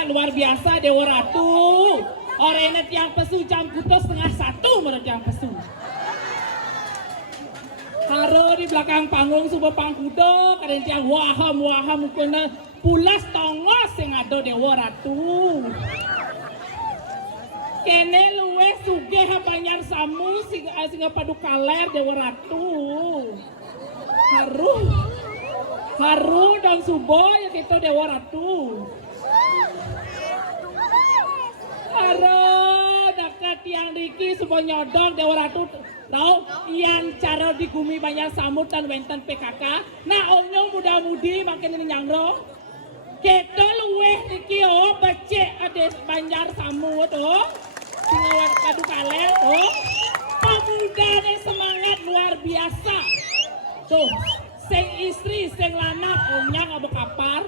semangat luar biasa Dewa Ratu. Orangnya tiang pesu jam kutus 12:30 menurut tiang pesu. Haro di belakang panggung subuh pangkudo kadang tiang waham kena pulas tongos yang ada Dewa Ratu. Kene luwe sugih Banjar Samu singa padu kaler Dewa Ratu. Haru dan subuh ya kita Dewa Ratu. Haro dekat tiang Riki subuh nyodong Dewa Ratu. Tahu yang cara digumi Banjar Samu dan wenten PKK. Nah omnya muda-mudi makin ini nyangro. Kita luwe Riki becek ada Banjar Samu tuh. Singawat padu kaler tuh. Pemuda nih semangat luar biasa. Tuh. Seng istri, seng lanak, omnya ngabuk kapar.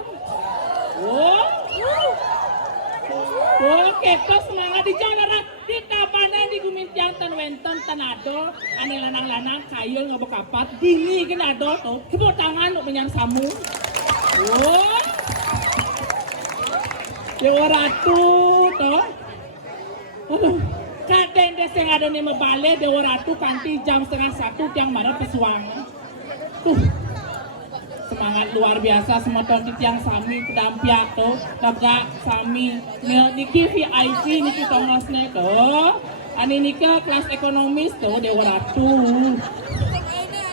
Kita semangat di jalan di tabanan di gumintiang tan wenten tanado, ane lanang-lanang kayu ngabuk kapar. Dini kan ada tuh, kebut tangan untuk menyang Samu. Dewa Ratu tuh. Kadang deseng ada nih membalik Dewa Ratu kanti jam 12:30 tiang marah pesuang. Semangat luar biasa semua tonton tiang Sami kedampiak tuh lega Sami niki VIP niki tongosnya tuh ani nika kelas ekonomis tuh Dewa Ratu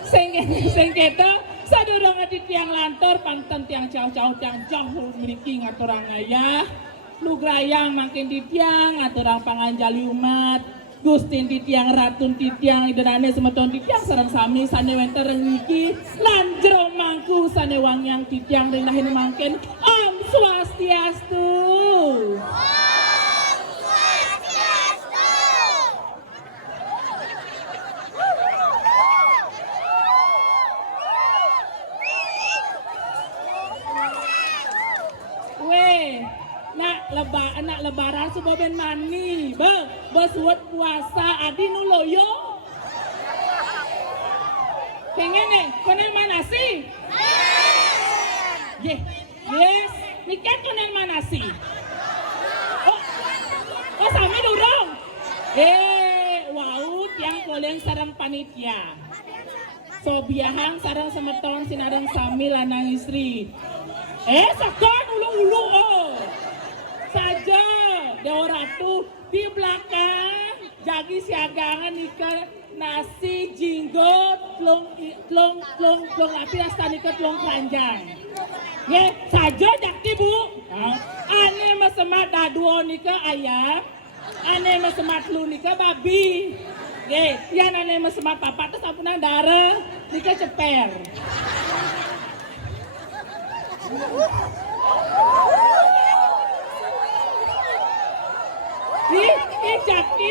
sing kita sadurunge di tiang lantur pangten tiang jauh-jauh tiang jauh mriki ngaturang ayah nugrayang makin di tiang ngaturang panganjali umat Gustin di tiang ratun di tiang iderane semeton di tiang sareng sami sane wenten rengiki lan jero mangku sane wangyang di tiang rinah ini mangken Om Swastiastu. Anak lebaran semua ben mani bersuat puasa adi nuloyo pengen nih konen mana sih yes nikah konen mana sih oh sami durung waut yang kalian sarang panitia sobiahang sarang semeton sinarang sami lanang istri sakon ulu saja Dewa Ratu di belakang jagi siagangan nikah nasi jinggot plong api astani ke plong keranjang saja jakti bu ane mesemat daduo nikah ayam ane mesemat lu nikah babi yan ane mesemat papa terus apunan darah nikah ceper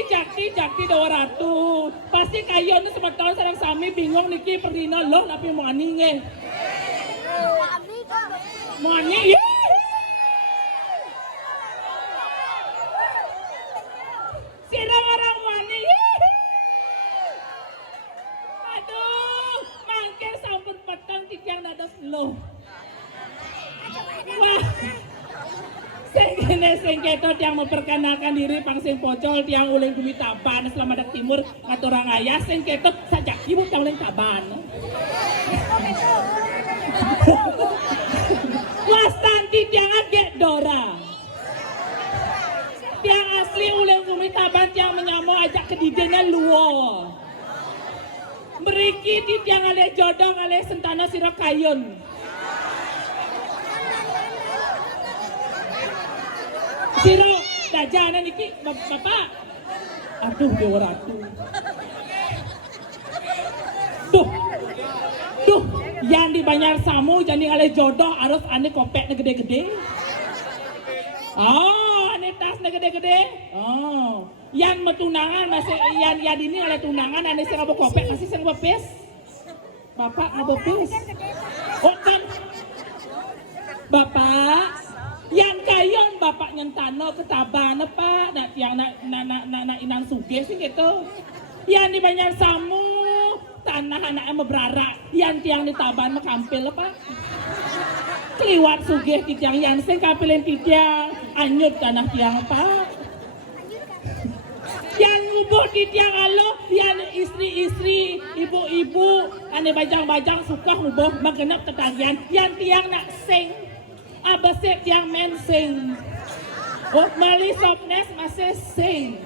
Jakti Dewa Ratu pasti kayu ini sebetulnya sarang sami bingung niki perdina loh tapi mau aninge sirang orang wani aduh mangkir sampun petang tiang dados loh wah sengketo yang memperkenalkan diri pangsing pocol tiang uling bumi taban selama dak timur ngaturang ayah sengketo sajak ibu tiang uling taban wastanti tiang agek dora tiang asli uling bumi taban tiang menyamu ajak kedidenya luo beriki di tiang ale jodoh ale sentana sirok kayun Siro, dajanan iki, bapak. Aduh, Dewa Ratu. Duh, yang di Banjar Samu jadi oleh jodoh harus ane kopeknya gede-gede. Oh, ane tasnya gede-gede. Oh, yang metunangan masih yang ini oleh tunangan ane sing ngabo kopek masih sing ngabo pes. Bapak ngabo pes. Oh kan, bapak. Yang kayon bapak nyentano ketaban apa nak yang nak inang sugih sih gitu yang di Banjar Samu tanah anaknya berara yang tiang di taban mekampil apa Kliwat sugih titiang yan sing kapilin titiang anyut tanah tiang pak. Yang ngubuh titiang alo, yang istri-istri, ibu-ibu, ane bajang-bajang suka ngubuh magenap tetagian, yang tiang nak sing, abasik tiang men sing. Oh, mali sopnes masih sing,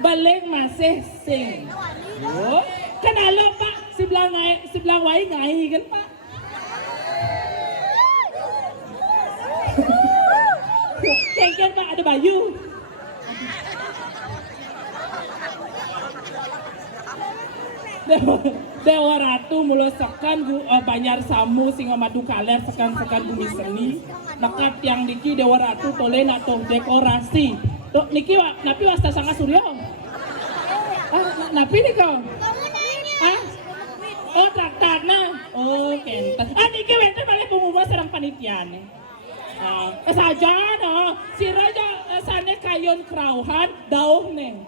balik masih sing. Oh, kenalo pak, sebelah wai ngai kan pak. Kengken pak ada Bayu. Dewa Ratu mulo sekan Banyar Samu singa madu kaler sekan bumi seni. Maka tiang niki Dewa Ratu tole nak dekorasi. Dok niki napi wasta sanga suryo. Napi nih kau? Oh traktarna. Oh kenten. Niki wenten balik pengumuman serang panitia nih. Saja no, si Raja sana kayon kerauhan dauh nih.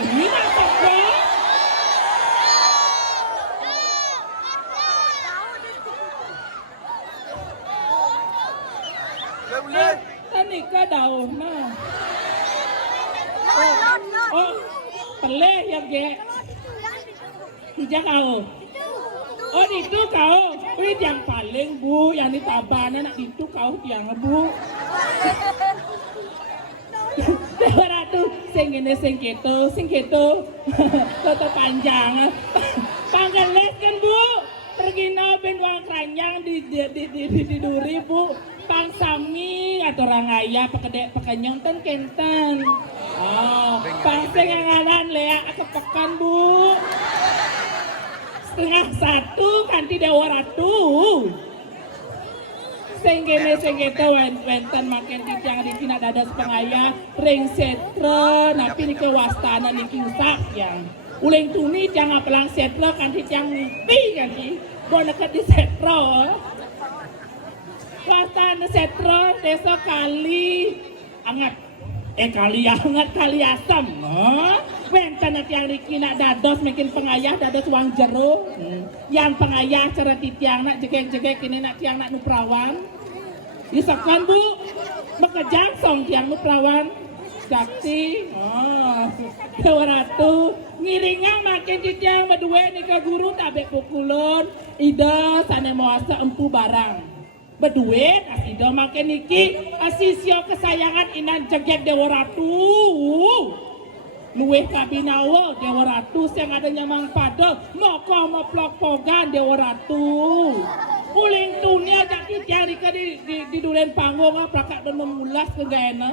Ini apa kok? Tani ka dauh na. Oh, peleh ya ge. Tidak kau. Oh itu kau, ini yang paling bu, yang di tabana nak itu kau yang bu. Dewa Ratu, sing gitu, toto panjang, panggelet kan bu, pergi ben wang keranyang di duri bu, pang sami atau orang ayah pekenyong ten kenten, oh, pang senganganan lea kepekan bu. Setengah satu kanti Dewa Ratu. Senggene wenten makin titiang di kina dadas pengayah ring setre napi nike wastana niki usak yang uling tuni tiang apelang setre kanti tiang nipi kanti bona di setre wastana setre desa kali angat kali angat kali asam wenten tiang niki nak dados makin pengayah dados wang jero yang pengayah cara titiang nak jegek ini nak tiang nak nuprawan isakan bu makajang song tiang nuprawan sakti Dewa Ratu ngiringang makin titiang berdua nika guru tabe pukulun ida sana mawasa empu barang berdua asida makin niki asisio kesayangan inan jegek Dewa Ratu luweh kabinawa Dewa Ratu yang adanya mang pada moko moplok pogan Dewa Ratu uling tunia jadi tiari ke di duren panggung prakak dan memulas ke gaena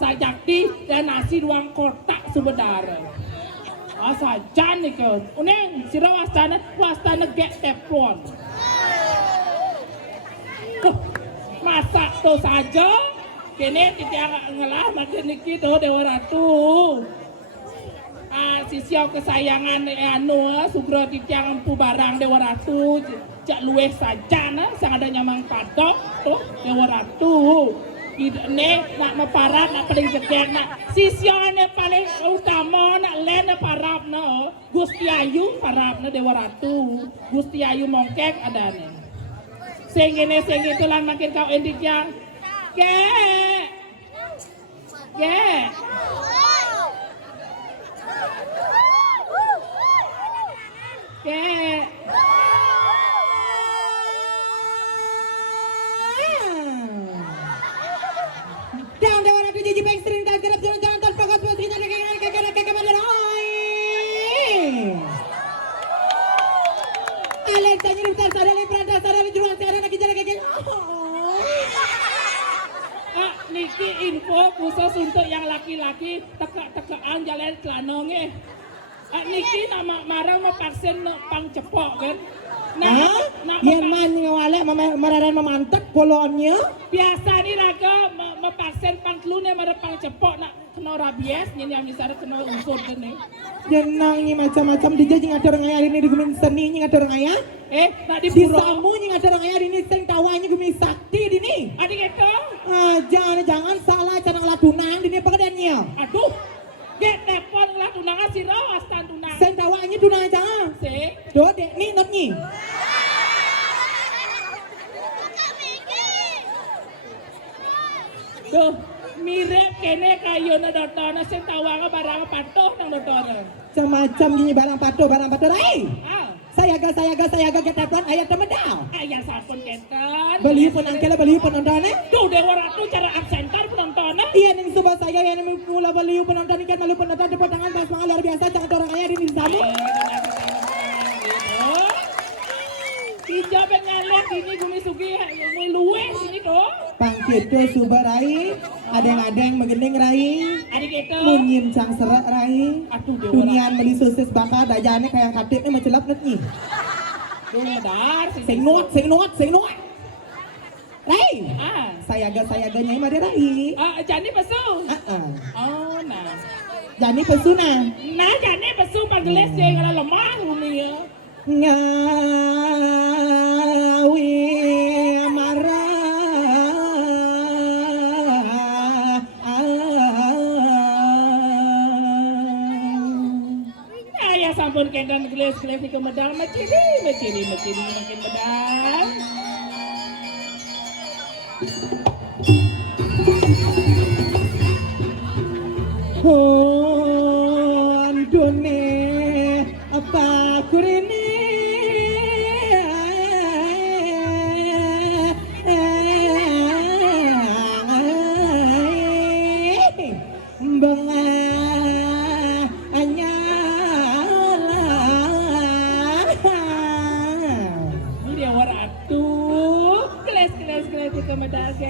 sajakti dan nasi ruang kotak sebenarnya sajan nih ke uneng sira wastana gek teflon masak tuh saja kene titiang ngelah makin niki tuh Dewa Ratu sisiau kesayangan sugro titiang empu barang Dewa Ratu cak luweh sajana sang adanya mang padok tuh Dewa Ratu ne nak meparap nak paling jegek nak sisiau ne paling utama nak len parap na Gusti Ayu parap na Dewa Ratu Gusti Ayu mongkek ada ne sing itu lan makin kau endik yang ke Down Dewa Ratu Jiji Beng sering tak gerap jalan tanpa kau putrinya kakek Alen tanya di besar sadar peranda sadar di ruang sadar lagi jalan kakek. Niki info khusus untuk yang laki-laki teka-tekaan jalan celanongnya. Niki nama marang mapaksen pang cepok kan. Yang man ngawale mararan memantep polonnya. Biasa nih raga mapaksen pang klune mara pang cepok nak kena rabies nyini yang misara kena unsur gini. Jenang ni macam-macam dijaj ngatur orang ayah ini di gunung seni ngatur orang ayah. Nak di Di samu ngatur orang ayah ini sing tawanya gumi sakti dini. Adik itu? Jangan salah cara ngalah tunang dini pekerjaannya. Aduh. Get telepon lah tunangan si rawas tan tunang. Sing tawanya tunang jangan. Si. Do dek ni not ni. Tuh, mirip kene kayu na dotona sing tawanga barang patuh nang dotona. Macam-macam gini barang patuh rai. Ah, Sayaga ketepon ayat temedal. ayah sampun kenten. Beli penangkela beli penontonnya. Tuh Dewa Ratu cara aksentar penontonnya. Iya nih sobat saya yang mula beli penonton ikan malu penonton tepuk tangan pas luar biasa sangat orang kaya di samu. Hijau penyalek ini Gumi Sugi luwe sini tuh. Pangkito subarai, adeng-adeng mengendeng rai, Adik itu. munyim cang serak rai. Aduh Dewa Ratu. Dunian beli sosis bakar dajane kayak katipnya mencelap nih. Tuh medar Sing nuat. Rai, Ah, sayaganya mah dia rai. jani pesu. Ah. Oh, nah. Jani pesuna. Nah, jani pesu panggeles dia kalau lemah Gumi ya. Ngawi marah. Ya sampun kendan geles-geles ke medal maciri makin medal. Hondone apa kurene Ini dia waratu. Geles ke medal ke.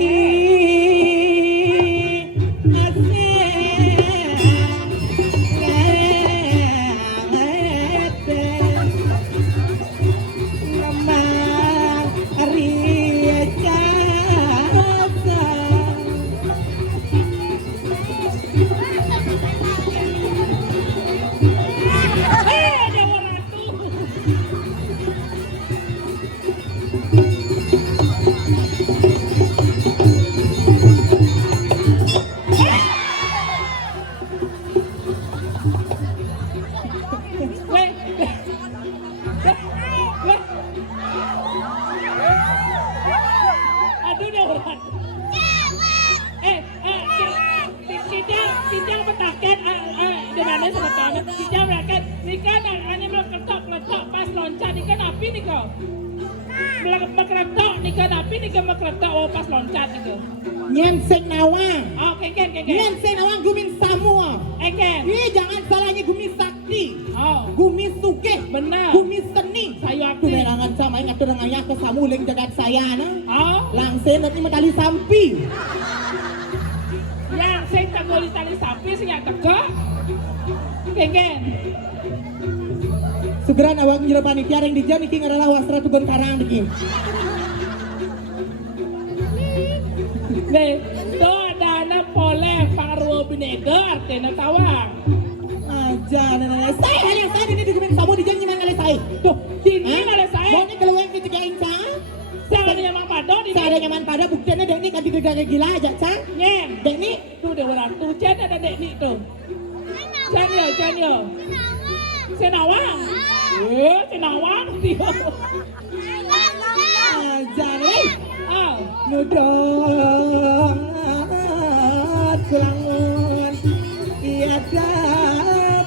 Dia waratu. Weh. Aduh dia waratu. Kijang petaken, di mana sebetulnya? Kijang raket, nikah dan hanya meleketok pas loncat, nikah api nih kau. Meleketok, nikah api, nikah meleketok, oh pas loncat nih. Nyemsek nawang. Oh, keken. Nyemsek nawang gumin samua. Eken. Ini jangan salahnya gumi sakti. Oh, Gumi suke. benar. Gumi seni. Sayu Aku api. merangan sama ingat orang ayah ke samuling jagat saya nah. Oh, Langsung nanti metali sampi. yang sing tegol tali sapi sing yang tegak. Keken. Segera awak jero panitia yang dijan iki adalah wasra tugon karang iki. Nih, do ada anak poleh parwo binegar tena tawang. Aja nenek saya ini digumin samu dijan nyiman kali saya. Tuh, sini oleh saya. Mau kalau yang kita gain sa? Jangan yang mapado di Saya ada nyaman pada buktinya dek ini kan tidak kayak gila aja sa. Nyeng. Dek ini Tuh Dewa Ratu, Jen ada dek ni tuh. Jen yo. Senawang. Senawang dia. aja nih. Ah, Nudong kelangun ia dapat.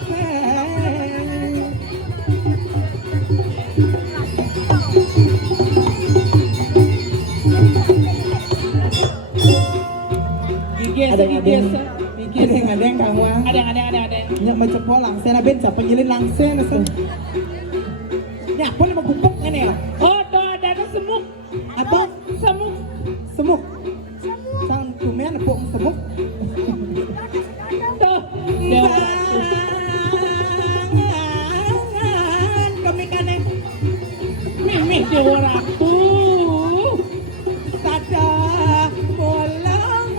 gigis. Adeng kamu ah. Ada. Nyak mecepol langsung ben siapa nyilin langsung nasa. Ya apa nih mau pupuk kan ya? Oh, tuh ada semuk. Apa? Semuk. Semuk. Sang tumen puk semuk. Tuh, Dewa Ratu. Kami kane Mimi Dewa Ratu. tada bolang.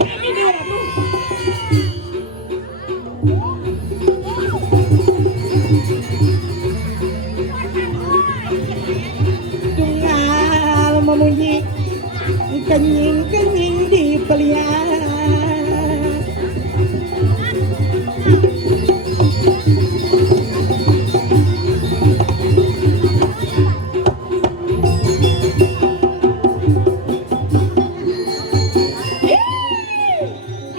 Mimi Dewa Ratu. Tunggal memunyi kenying dipelihara.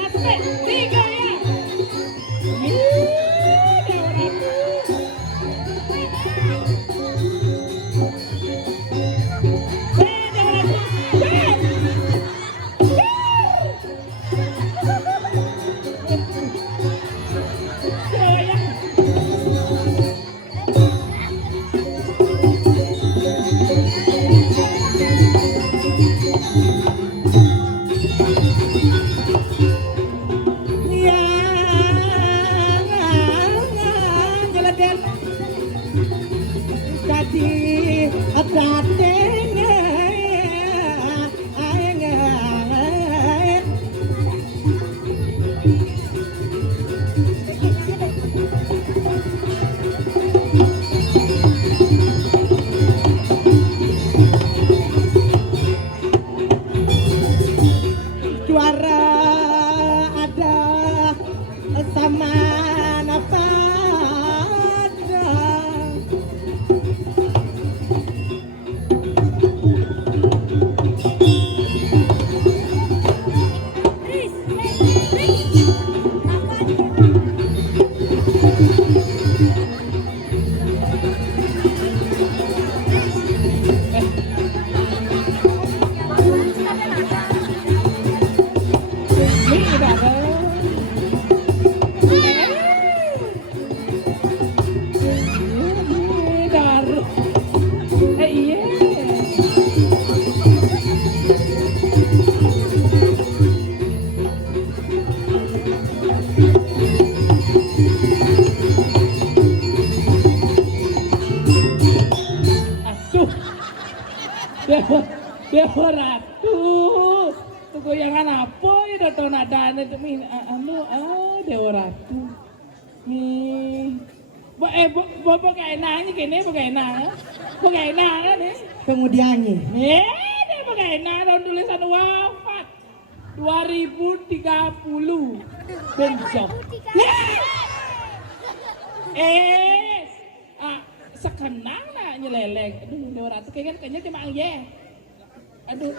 Aspek 3 ya. Ya, ngeladen jadi adateng aeng. Juara ada sama apa ada. Ini udah ada. Daru. Iya. Aduh. Dewa Ratu. Itu goyangan apa ya Dato nadaan itu min Dewa Ratu. Kayak nanya gini, kayak nanya nih. Kemudiannya Dia kayak nanya daun tulisan wafat 2030. Benjok. Sekenang nak nyeleleng. Aduh, Dewa Ratu kayaknya cuma ye. Aduh,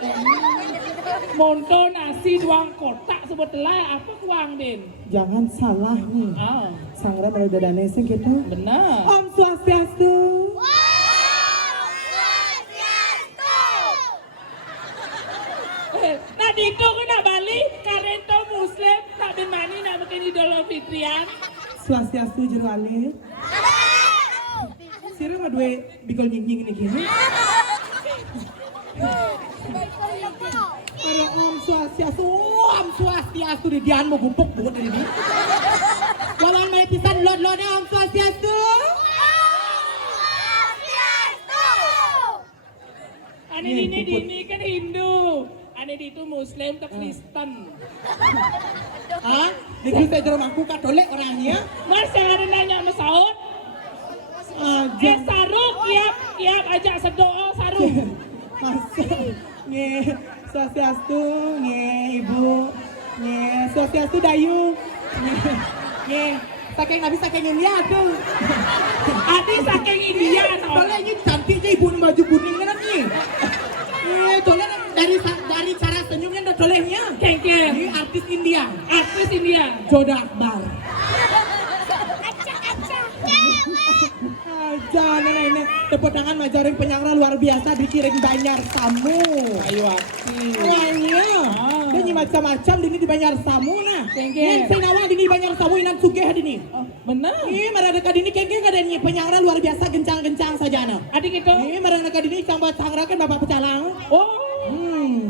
monto nasi doang kotak sebetulnya apa kuang din? jangan salah nih. Ah, Sangra pada dadane sing kita. benar. Om Swastiastu. Nah dito ko na Bali, karento Muslim, sabi mani na makin Idul Fitrian. Swastiastu jero alih. Sira mah duwe bikol nying-nying ini gini. Para Om Swastiastu di dian mau gumpuk buat dari ini. Wawan may pisan lod-lod na Om Swastiastu. Ani ini kan Hindu, ani itu Muslim ke Kristen. Hah? Negeri saya jero mangku katolek orangnya. Mas yang ada nanya sama Saud, Aja. Saruk, kiap ajak sedoa Saruk. Masa nge Swastiastu nge Ibu nge Swastiastu Dayu nge saking habis saking India tuh. Adi saking India, Soalnya ini cantiknya ibu ini baju kuning kan nih. Soalnya dari cara senyumnya udah dolehnya. Kengkeng, Ini artis India, artis India. Joda Akbar. Jangan ini tepuk tangan majorin penyangra luar biasa dikirim Banjar Samu. Ayo hati. Awalnya, dia nyi macam-macam dini di Banjar Samu nah. Kengkeng. Yang sinawa dini Banjar Samu inan sugeh dini. Oh, benar. Ini mereka dini kengkeng ada nyi penyangra luar biasa gencang-gencang saja nah. Adik itu. Ini mereka dini cambat sangra kan bapak pecalang. Oh,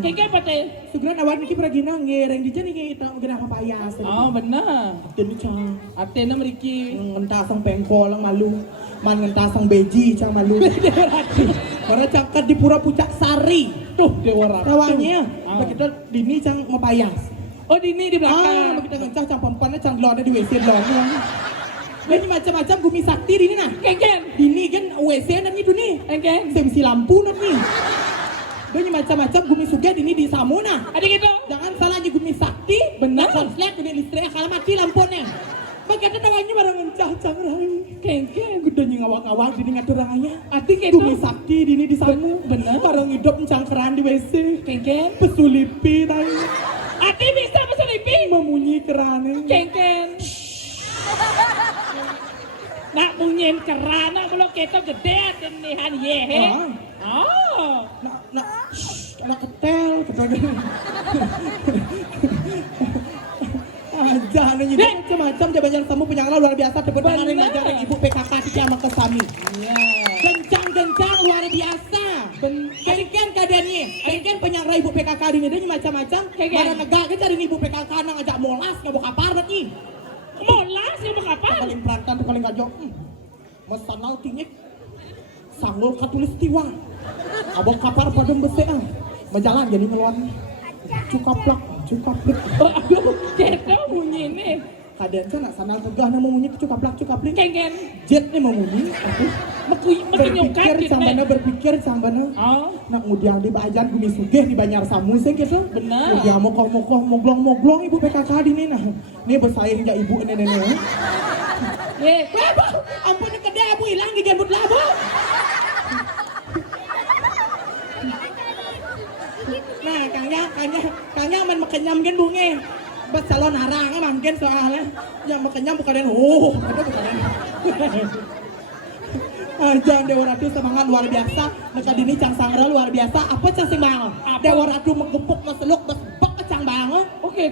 Kengkeng apa teh? segera awal niki peragina ngereng di jani kita genah papayas. Oh, benar. Jadi cang Atena meriki. ngentasang pengkol malu. Man ngentasang beji cang malu. Karena cangkat di pura pucak sari. Tuh Dewa Ratu. Rawangnya, Ah. kita dini cang mepayas. Oh, di belakang. Kita ngencang cang pempannya cang gelonnya di WC gelonnya. Ini macam-macam gumi sakti dini nah. Kengkeng. Dini kan WC dan itu nih. Kengkeng. Semsi lampu nih. Banyak macam-macam gumi suge ini di Samuna. Ada gitu. Jangan salah aja gumi sakti. Benar. Konslet gumi listrik kalau mati lampunya. Bagaimana tawanya barang encah cangrai. Kengken. Gede ngawak-ngawak dini ngatur ranganya. Ati gitu. Gumi sakti dini di Samu. Benar. Barang hidup cangkeran di WC. Kengken. Pesulipi tai. Ati bisa pesulipi. Memunyi kerane. Kengken. Nak bunyin kerana kalau kita gede tenihan yehe. Oh. Anak ketel, aja nih macam-macam jabajan kamu penyangla luar biasa tepuk tangan yang ngajarin ibu PKK di sama kesami. Gencang luar biasa. Kengken keadaannya, kengken penyangla ibu PKK di ini macam-macam. Mana negara kita cari ibu PKK nang ngajak molas ngabuk kapar nih. Molas yang apa? Paling perantan paling gajok. Masanal tinggi. Sanggul katulistiwa. Abang kapar padang besi Berjalan jadi ngeluarin cukaplak. Oh, aduh, kita bunyi nih. Kadang kan nak sandal tegah nama munyi cukaplak. Kengken. Jet nih mau munyi. Berpikir sambana. Oh. Nak ngudiang di bajan gumi sugih di Banjar Samu sih gitu. Benar. Ngudiang mokoh moglong ibu PKK di nih nah. Nih bersaing ya ibu nenek. Ampun kedai ibu hilang di jembut labu. Nah, kangnya man makenyam kan bunge. Bas salon arang mungkin soalnya yang makenyam bukan ada bukan. Aja Dewa Ratu semangat luar biasa. Neka dini cang sangra luar biasa. Apa cang sing bang? Dewa Ratu menggepuk maseluk besbek cang bang. Oke,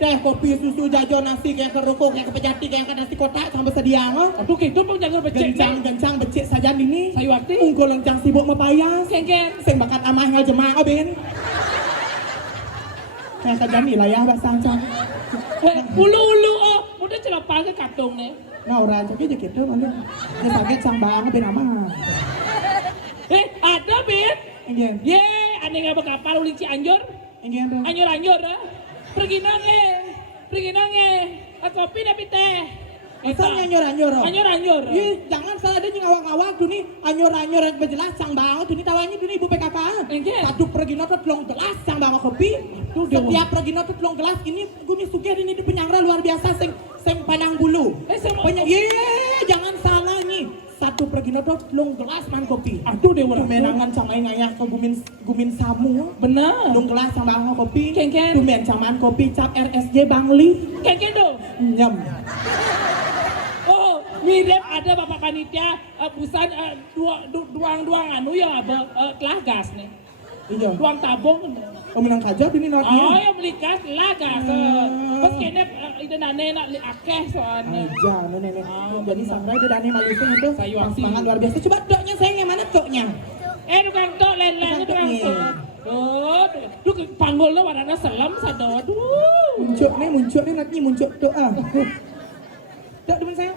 teh kopi susu jajo nasi kayak kerupuk kayak kepejati kayak nasi kotak sampai sedia. Aduh gitu pun jangan becek. Gencang becek saja ini. Sayuati. Unggul lencang sibuk mepayas. Kengken. Sing bakat amah ngal jemaah ben. Kayak kadang wilayah bahasa cang. Ulu oh, mudah celapa ke katung nih. Nah orang cakap je gitu malu. Dia sakit cang bang ben amah. Ada bin. Ingin. Ye, ane nggak bakapal uling Cianjur. Ingin tuh. Anjur pergi nange, kopi tapi teh. Asal anjur. Anjur. Iya, jangan salah ada yang ngawak-ngawak tuh nih. Anjur berjelas cang bang tuh nih tawanya tuh nih ibu PKK. Satu pergi notot telung gelas cang bang kopi. Setiap pergi notot telung gelas ini guni sugih ini di penyangra luar biasa sing pandang bulu. Jangan salah nih. Satu pergi notot telung gelas man kopi. Aduh Dewa Ratu. Menangan cang aing ngayah ke gumin Samu. Benar. Telung gelas cang bang kopi. Kengken. Tumen cang man kopi cap RSJ Bangli. Kengken dong. Nyam. Oh, mirip ada bapak panitia busan duang anu yang telah gas nih. Iya. Duang tabung. Menang kajab ini nanti. Oh, yang beli gas telah gas. Pas kene itu nane nak akeh soalnya. Aja, nenek. Jadi sampai ada dani malusnya itu. Semangat luar biasa. Coba doknya saya yang mana doknya? Tukang tok leleng tukang tok. Duh, panggulnya warna selam sadar. Muncul nih nanti muncul doa. Tak demen saya.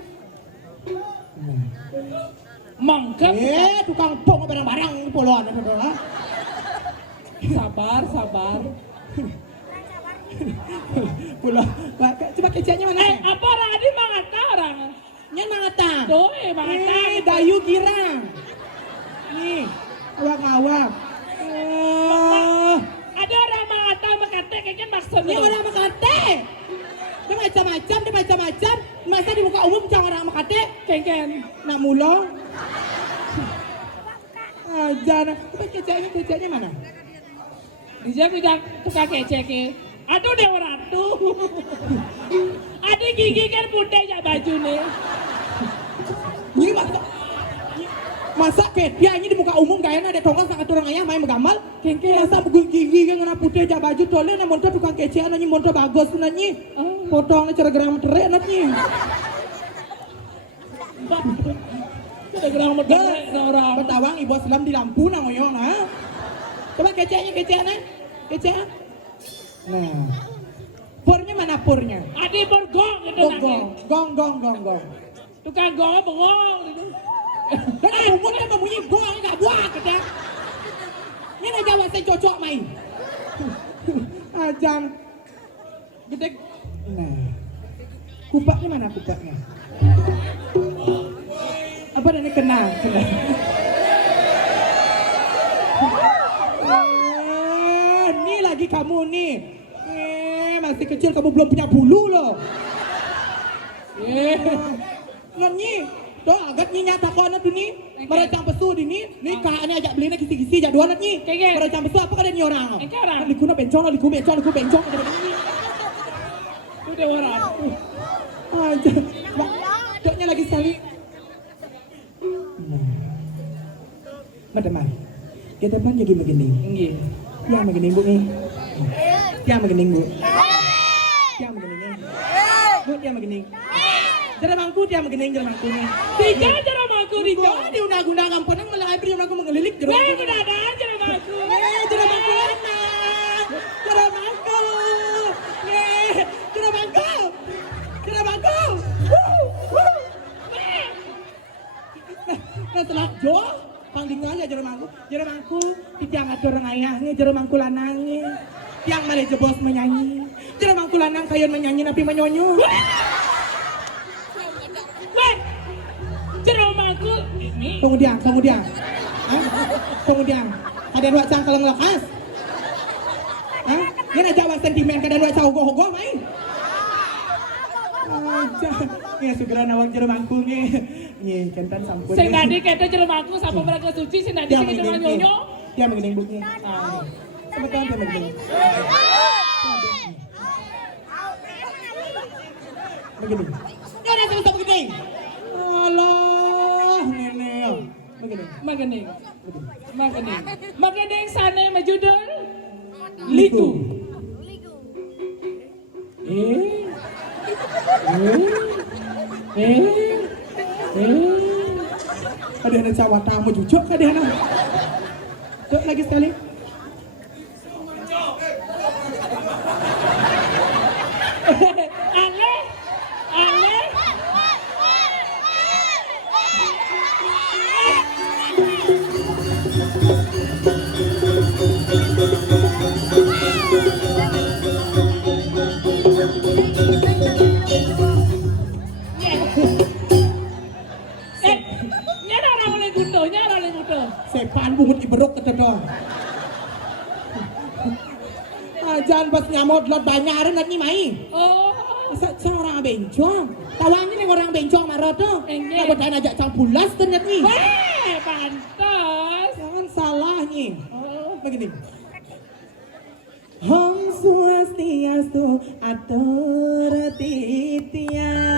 Mangkep. Tukang pong barang-barang puluhan ada. Sabar. Pulau. Coba kecilnya mana? Apa Radi mangata orang? Nyan mangata. Tuh, mangata. Dayu girang. Nih, awak-awak. Ada orang mangata makate kayaknya maksudnya. Ini orang makate. Dia macam-macam. Masa di muka umum jangan orang makate. Kengken. Nak mula. Aja nak. Coba kecilnya mana? Dia tidak tukang keceke. Aduh Dewa Ratu. Ada gigi kan putih ya baju nih. Ini masa dia ini di muka umum gak enak ada tongkol sangat orang ayah main menggambar. Masa gigi kan kena putih aja baju tolnya nih monto tukang kecean nanyi monto bagus nanyi. Potongnya cara geram terik nanyi. Cara geram terik orang. Betawang ibu selam di lampu nang oyong ha. Coba keceannya. Kecean. Nah. Purnya mana purnya? Adi pur gong gitu nanti. Gong. Tukang gong bengong gitu. Dan umumnya membunyi gong gak buah gitu. Ini aja wasa cocok main. Ajan. Gede. Nah. Kupaknya mana kupaknya? Apa ini kena? lagi kamu nih. Masih kecil kamu belum punya bulu loh. Nyi, tuh agak nyi nyata kau anak tuh nih. Merecang pesu di nih kakaknya ajak belinya kisi-kisi ajak dua anak nyi. Merecang pesu apa kada nih orang? Liku na bencong, liku bencong. Itu dia orang. Aja, doknya lagi sekali. Teman, kita teman jadi begini. Yang begini bu nih. Yang begini bu. Yang begini. Bu yang begini. Jara mangku dia begini jara mangku nih. Tiga jara mangku Rika. Di undang-undang kampunang malah dia mangku mengelilik jara mangku. Benar jara mangku. Jara mangku anak. Jara mangku. Jara mangku. Jara mangku. Nah setelah Jo panggil aja jara mangku tiang ada orang ayahnya jara mangku lanangnya tiang malah jebos menyanyi jara mangku lanang kayon menyanyi tapi menyonyo jara mangku ini kemudian ada dua cangkel ngelekas dia aja awak sentimen kada dua cahogo-hogo main ya segera nawang jero mangku nih kentan sampun sing tadi kata jero mangku sapa mereka suci sing tadi sing jero nyonyo dia mengening buknya sebentar dia mengening ya udah sama-sama begini alah nenek Magening sana majudul liku ada anak cawat tamu jujur ada anak tuh lagi sekali aneh nyara oleh gudo sepaan bungut iberuk kedodo jangan pas nyamot lot banyak ada nanti mai seorang bencong tawannya nih orang bencong marah tuh nggak bertanya ajak campulas ternyata nih pantas jangan salah nih begini Om Swastiastu atur titian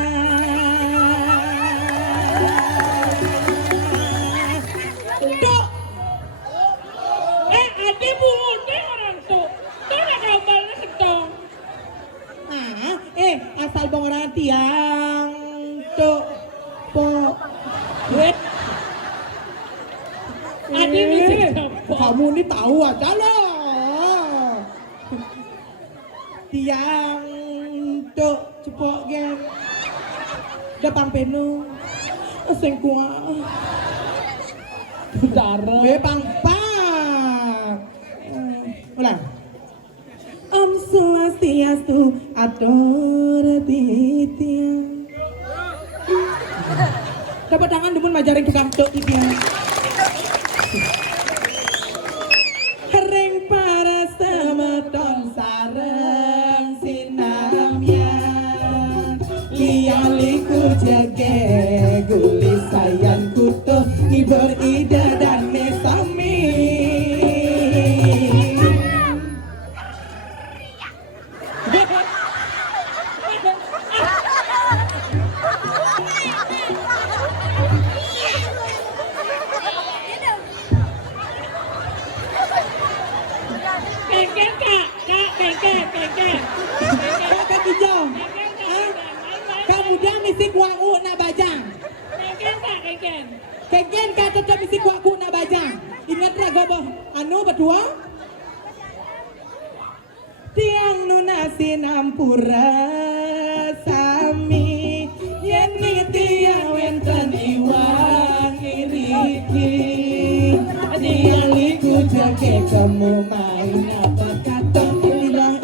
adi bunyi orang tuh nak gambar ketong asal bang orang tiang tuh po adi bisa capok kamu ini tahu aja loh tiang tuh cepok geng depan penuh asing kuah darah pang ulang Om Swastiastu atur titian dapat tangan demun majaring tukang tok titian Hereng para semeton sareng sinamyan lialiku jage gulis sayan kutuh iber ida dan mesami Kakak hijau kemudian misi kuaku nak bajang kengken kak cocok misi kuaku nak bajang ingat raga boh anu berdua tiang nunasi nampura sami yeni tiang wenten iwang iriki dialiku jake kamu main apa kata ilah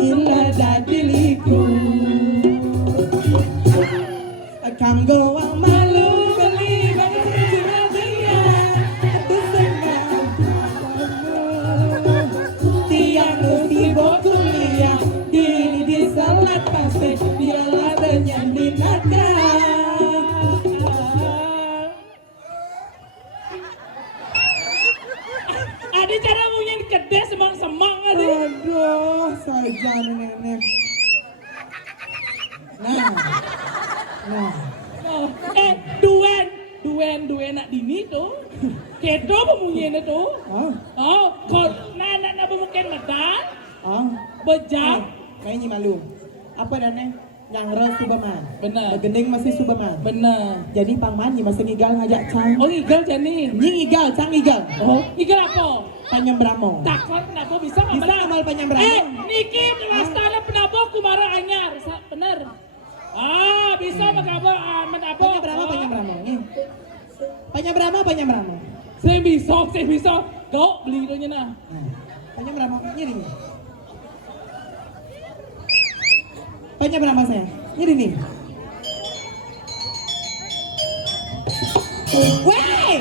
dadiliku kanggo wang malu beli bangsa dia itu senang tiang uti boku saja nenek. Nah. Oh, duen nak dini tuh. Kedo pemunyian itu. Oh, kok nak mungkin makan? Bejam. Kayaknya malu. Apa dan yang res Subaman. Benar. Gending masih Subaman. Benar. Jadi pangman ni masih ngigal ngajak Cang. Oh, igal jani. Nying igal, Cang igal. Oh, igal apa? Panyambramo. Takon kenapa bisa nggak Bisa amal Panyambramo. Niki lastana penabok kumara anyar. Bener. Bisa magabo menabok. Panyambramo. Panyambramo. Saya bisa. Go beli itu na. Panyambramo nyeri. Panyambramo saya. Nyeri nih. Wey!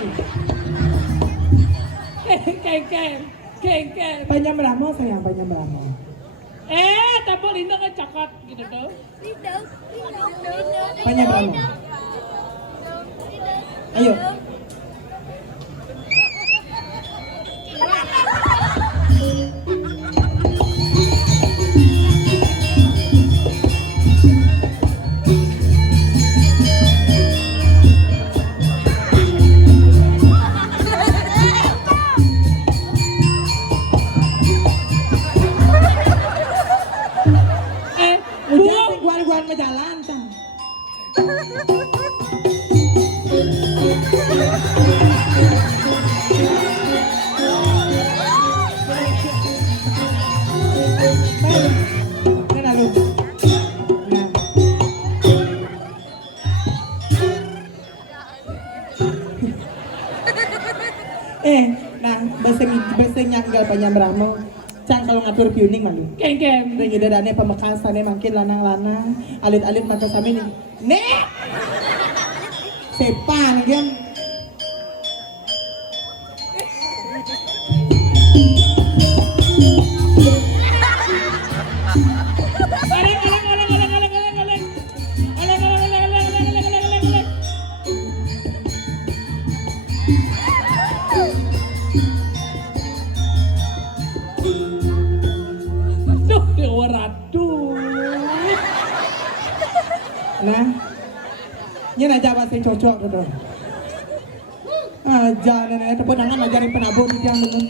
Keng. Panyambramo sayang, Panyambramo. Tapi Linda ngecakot gitu tuh. Panyambramo. Ayo. Guan berjalan, Cang. Bahasa nyanggal Panyambramo. Cang kalau ngatur piuning malu. Keng. Ring dadane pamekasannya makin lanang-lanang, alit-alit mata sami nih. Nek. Sepan kan. Nah, ini aja apa saya cocok gitu. Aja nenek tepuk tangan ajarin penabur di tiang dengan.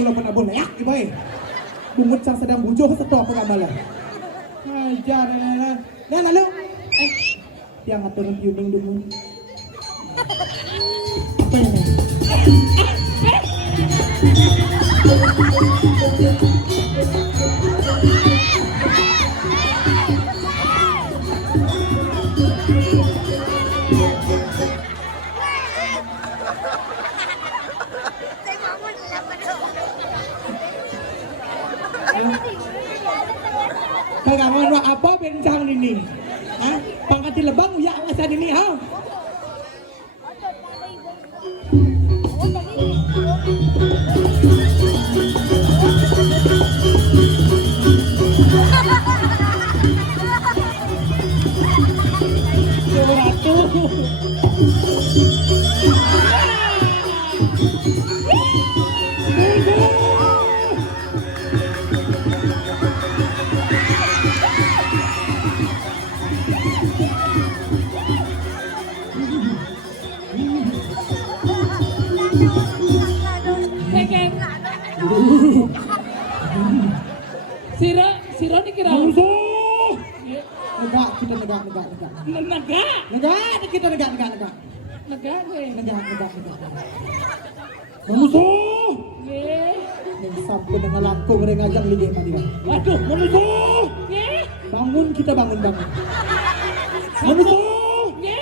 Mula penabur layak, boy. Bungut sang sedang bujo setok pengamala. Ajar, nah lalu, tiang atur piuning dulu. Apa ini? Kamu apa bencang ini? Pangkat di lebang ya masa ini ha? Siro ni kira. Musuh. Negak kita negak. Negak kita negak. Negak gue. Negak. Musuh. Ye. Sampai dengan langkung ring ajang lagi dia. Waduh, musuh. Ye. Bangun kita bangun. Musuh. Ye.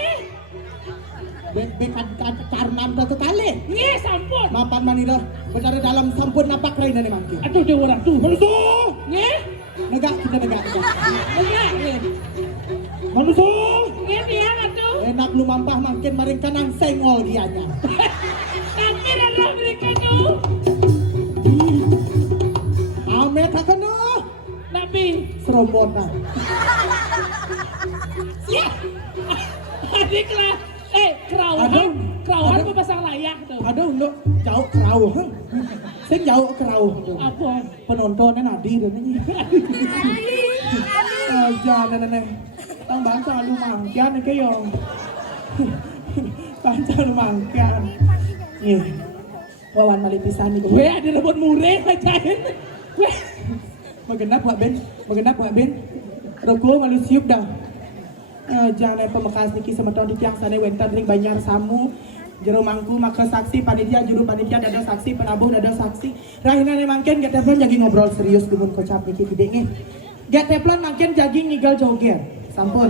Bekan karnam satu kali. Ye, sampun. Mapan manira berada dalam sampun napak lain dari mangki. Aduh, dia orang tuh. Musuh. Ye. Negak kita negak. Negak ye. Musuh. Ye, dia atuh. enak lu mampah makin maring kanang sengol dianya. Tapi adalah mereka tuh. Ame kakeno. Nabi. Serombonan. Ya. Adik lah. Kerauhan. Kerauhan apa pasang layak tuh? Aduh, lu jauh kerau. Sing jauh kerau. Apa? Penontonnya nadi dan ini. Aja nenek. Tang bangsa lu mangkian ke yo. Bangsa lu mangkian. Nih. Wawan mali pisan itu. Weh, ada rebut mureh ajain. Weh. Magenap Pak Ben. Roko malu siup dah. Jangan pemekas niki semeton di tiang sana wenter ring Banjar Samu. Jero mangku maka saksi panitia juru panitia dada saksi penabuh dada saksi. Rahina mangken get teflon jagi ngobrol serius dumun kocap niki tidenge. Get teflon mangken jagi ngigal joger. Sampun.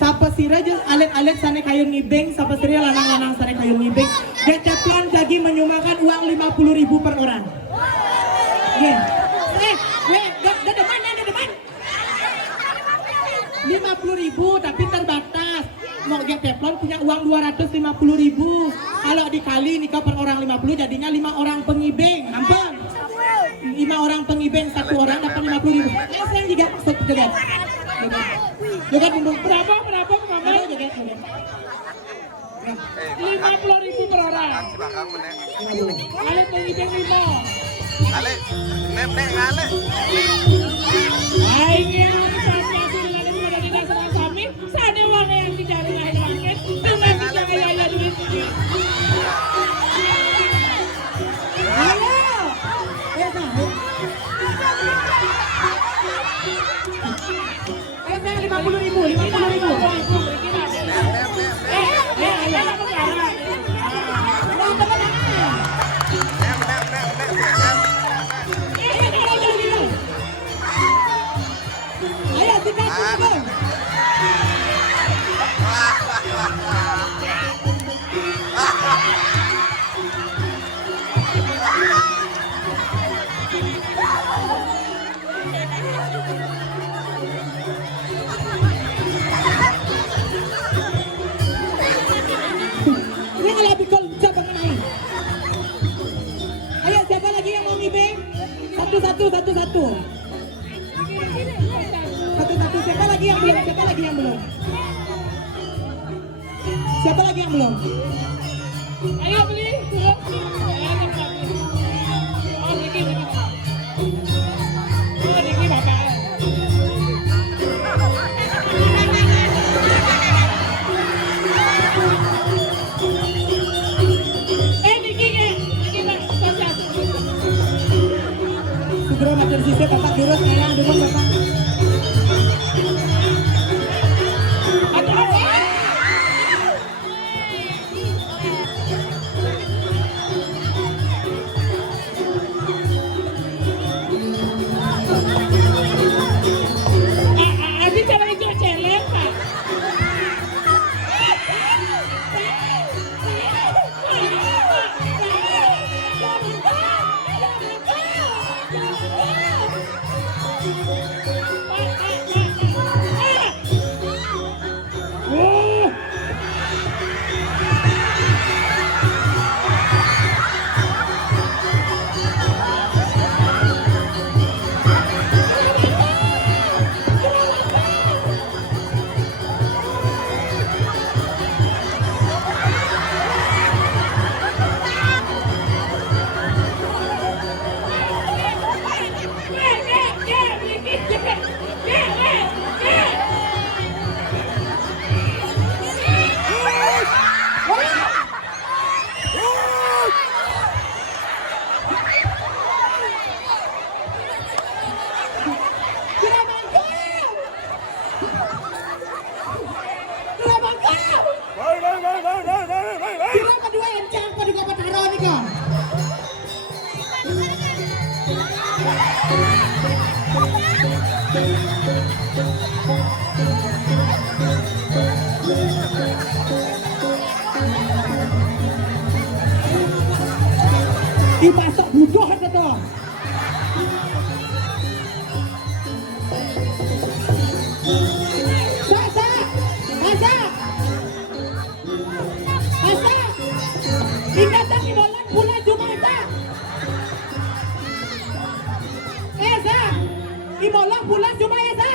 Sapa sira jeung alet-alet sana kayu ngibeng, sapa sira lanang-lanang sana kayu ngibeng. Get teflon jagi menyumbangkan uang 50.000 per orang. Nggih. Ada mana? 50.000 tapi terbatas. Mau get teflon punya uang 250.000. Kalau dikali nikah per orang 50 jadinya 5 orang pengibeng. Ampun. 5 orang pengibeng, 1 orang dapat 50.000. Saya juga joget. Joget bundung. Berapa Mama? Joget. 50.000 per orang. Alet pengibeng 5. Alet, nek ngalek. Ayo kami, sana uang yang dicari lain makin, dengan dicari duit. Ayo. Saya 50.000. Ayo sikat. Ini kalau pikul coba menang. Ayo siapa lagi yang mau ngibeng? Satu. Siapa lagi yang belum? Ayo beli. Oh, Niki. Oh, Niki Bapak. Segera makan sisa bapak durus ayang durus bapak. Dipasok butuh itu dong. Masak. Sa Imolan pula Jumata. Sa Imolan pula Jumata.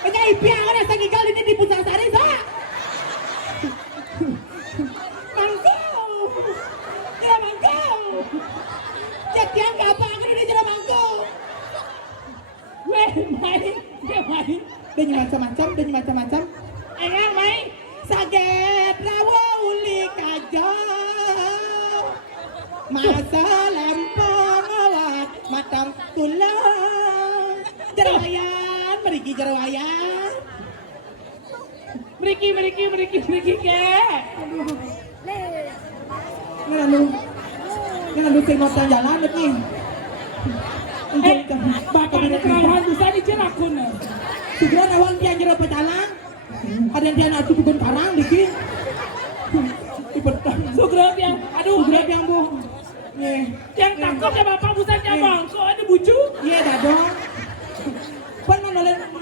Kaya ipiang ka na sa gigal ini di Pusangsari sa. Mangko. Ya mangko. Jatiang ka apa ang ini jero mangko. Weh, main. Dan macam-macam. Enggak main. Saget rawa uli kajo. Masa lempong awat matang tulang. Jerawayan, meriki jerawayan. Meriki ke. Ini lalu saya jalan nih. Bapak ada kerawahan bisa dijerakun. Segera awal dia jero pecalang. Ada yang dia nak tukun karang dikit. Segera yang, aduh, Segera yang bu. yang takut ya bapak busan cabang. Kok ada bucu? Iya dah dong. Pan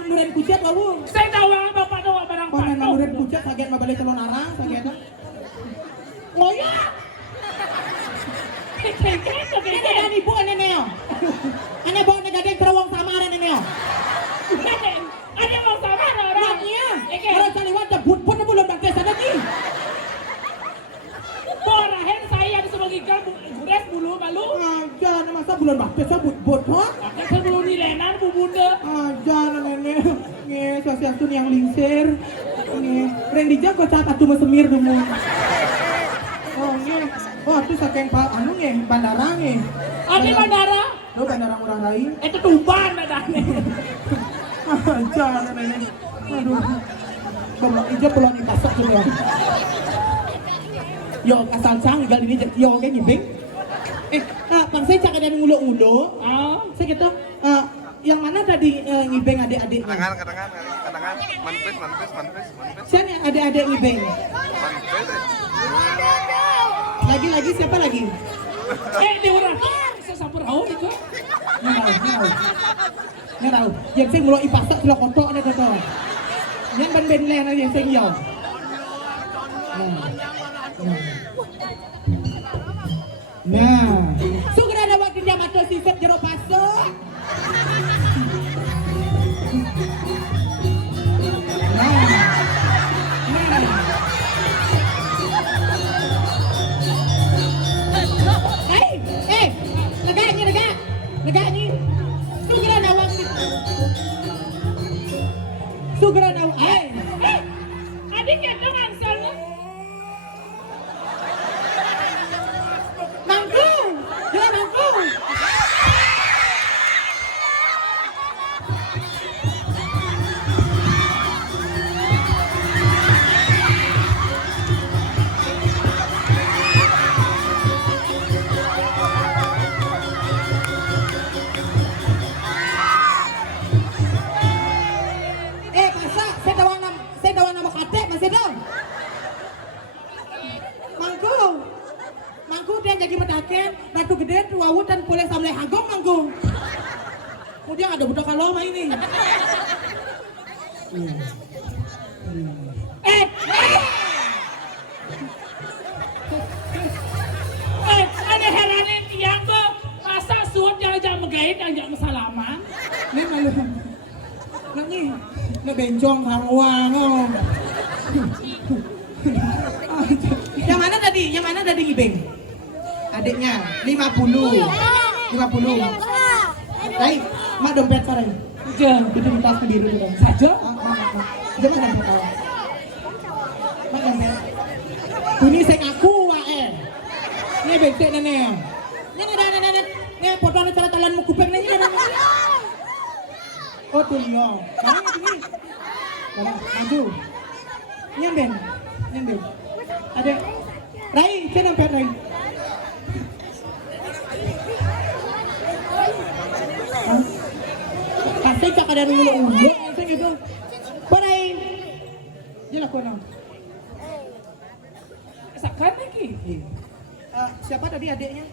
nuren kucet baru. Saya tahu bapak tahu barang Pan patok. nuren kucet saget mabalik telur arang saget. Ngoya. Ini dan ibu ane neo. Ane bawa negadeng terawang sama ane neo. Ada mau sama orang. Maknya. Kalau caliwan jebut pun belum bangkit sana ni. Borahen saya di sebagai ikan gures bulu malu. Aja masa bulan bangkit sebut bot ha. Pakai sebelum di lenan bu bunda. Aja nenek. Nge sosial yang lingsir. Nge Randy jago cat atuh mesemir dulu. Oh nge. Oh tu saking pak anu nge bandara nge. Ada bandara? Lo bandara Ngurah Rai. Itu Tuban adanya. Aja nenek. Aduh. Goblok ijo pulau di pasok tuh ya. Yo asal sang gal ini yo kayak nyibing. Bang saya cak ada ngulo-ngulo. Saya gitu. Yang mana tadi ngibeng adik-adiknya? Kadangan. Manpis. Siapa adik-adik ngibeng? Manpis. Lagi siapa lagi? Di orang saya sampur hau itu. Nggak tahu. Yang saya mulai ipasak sudah kotor ada kotor. Yang ben len aja yang saya yo. Nah, segera ada waktu dia mata sisip jero pasok. Negani. Segera na Adik yang dengan sana. mangku. Dia mangku. Pasak, saya dawan nama kate masih dong. Mangku dia jadi metaken, batu gede, tuawut dan boleh sampai hagong mangku. Kemudian ada budak kaloma ini. Ada heranin yang ke masa suap jangan megait jangan salaman. Ini malu. Nanti, ini bencong karuang. Yang mana tadi ngibeng? Adiknya 50. Baik, mak dompet sekarang. Jangan. Itu di tas biru itu. Saja. Jangan dompet tahu. Mak dompet. Ini saya ngaku wae. Ini becek nenek. Ini foto cara mau kupeng ini. Oh tuh yo. Mana ini? Aduh. Nyamben. Ada. Rai, saya dompet Rai. Kasih cak ada ulo-ulo, saya gitu. Berai. Dia lakukan apa? Sakat lagi. Siapa tadi adiknya?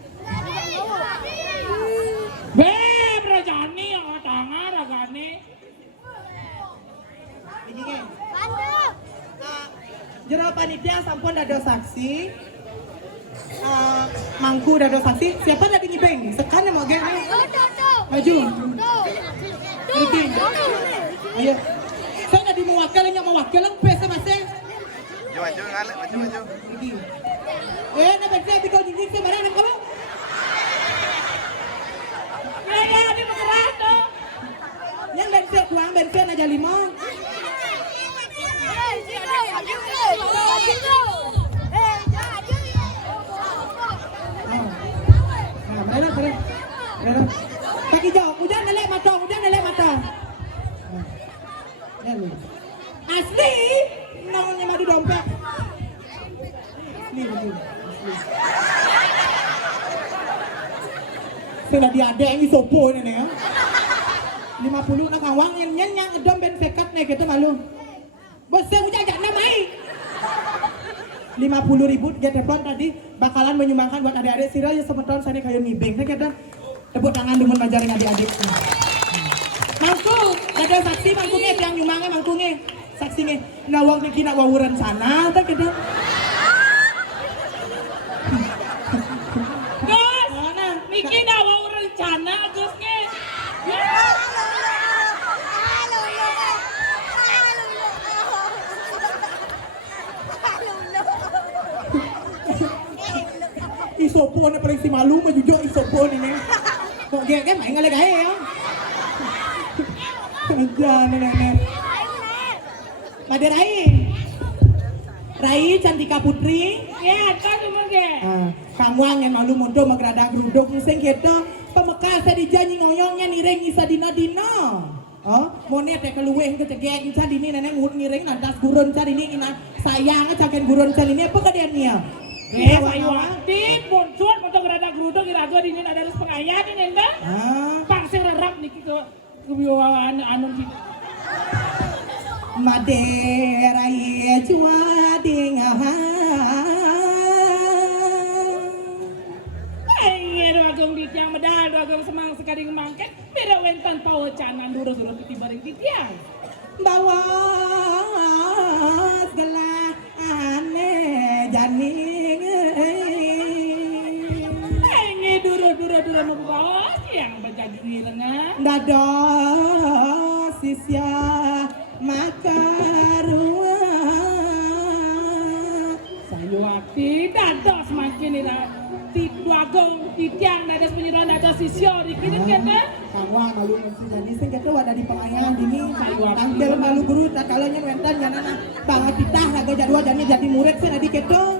Beb, Rajani yang tangan Rajani. Ini kan. Jero panitia sampun ada saksi. Mangku dado saksi. Siapa dari nyipeng? Sekan yang mau geng. Maju. Ricky. Ayo. Saya tadi mewakil yang mewakil lang pesa masih. Maju ngale, maju. Ricky. Na berarti abi kau jinjing sebenarnya kamu. Ya, di mageran to. Yang bensin kuang bensin aja 5. Mana. Kaki jauh, udah nelek mata. Asli, namanya madu dompet. Asli. Sudah diadek ini sopo ini ya. 50 nak awang yang ngedom ben sekat nih gitu malu. Bos saya udah ajak namai. 50.000 dia telepon tadi bakalan menyumbangkan buat adik-adik Sira yang semeton sana kayak mibeng. Saya kata tepuk tangan demen ngajarin adik-adik. Mangku, ada saksi mangkunya yang nyumbangnya mangkunya. Saksinya nawang niki nak wawuran sana tak kata. Gus, niki nawa rencana Gus ke. Isopo ni paling si malu majujok isopo ni ni. Kok dia kan main ngale gae ya. Jangan. Made Rai Cantika Putri. Ya, kan cuma ke. Kamu angin malu mondo magrada gruduk sing kita pemekas di janji ngoyongnya nireng isa dina-dina. Monet teh keluweh ke cegek isa dini nenek ngut nireng nantas gurun sa dini ina sayang caken gurun sa dini apa kadiannya? Ayo aktif, boncuan untuk gerada gruduk kira dua dini ada harus pengayat ini enggak? Pangsing rarap niki ke kebiwaan anu gitu. Maderai cuma dengahan. Ayo agong ditiang medal, agong semang sekali mangket, beda wentan pawe canan duro-duro titi bareng titiang. Bawa segala aneh janing. Ini duro-duro nubos yang berjadi wirena. Dada sisya makarua. Sayo aktif, dada semakin ira. Tipu agong titiang nada penyeruan nada sisyo dikirim kan? Kamu malu mesti jadi sing kita wadah di pengayangan dini. Tampil malu guru tak kalanya wentan jangan banget kita raga jadwal jadi murid sih nadi keto.